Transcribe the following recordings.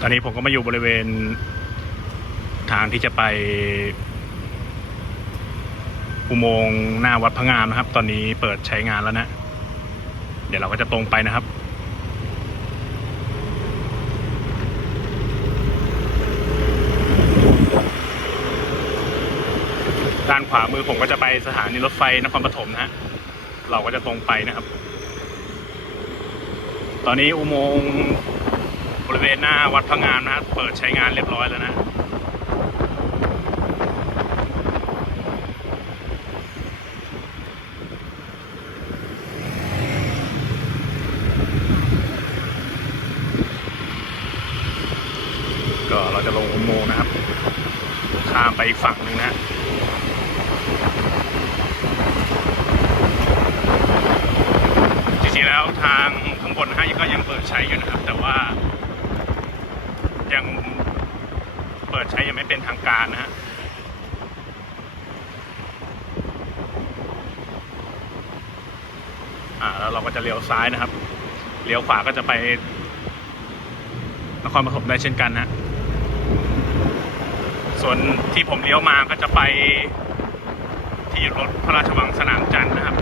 ตอนนี้ผมก็มาอยู่บริเวณทางที่จะไปอุโมงค์หน้าวัดพระงามนะครับ ตอนนี้เปิดใช้งานแล้วนะ เดี๋ยวเราก็จะตรงไปนะครับ ด้านขวามือผมก็จะไปสถานีรถไฟนครปฐมนะฮะ เราก็จะตรงไปนะครับ ตอนนี้อุโมงค์ ริเวณหน้าวัดพระงามนะครับเปิดใช้งานเรียบร้อยแล้วนะก็เราจะลงอุโมงค์นะครับ ข้ามไปอีกฝั่งหนึ่งนะจริงๆแล้วทางข้างบนนะฮะก็ยังเปิดใช้อยู่นะครับ แต่ว่า ยังเปิดใช้ยังไม่เป็นทางการนะฮะอ่าแล้วเราก็จะเลี้ยวซ้ายนะครับ เลี้ยวขวาก็จะไปนครปฐมได้เช่นกันนะส่วนที่ผมเลี้ยวมาก็จะไปที่รถพระราชวังสนามจันทร์นะครับ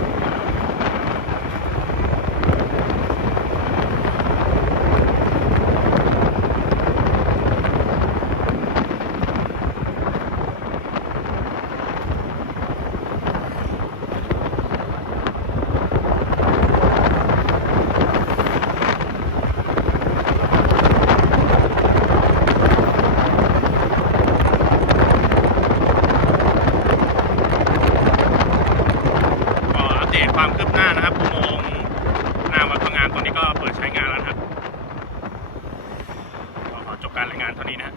ก็อัปเดต ความคืบหน้านะครับอุโมงค์หน้าวัดพระงานตอนนี้ก็เปิดใช้งานแล้วครับขอจบการรายงานเท่านี้นะฮะ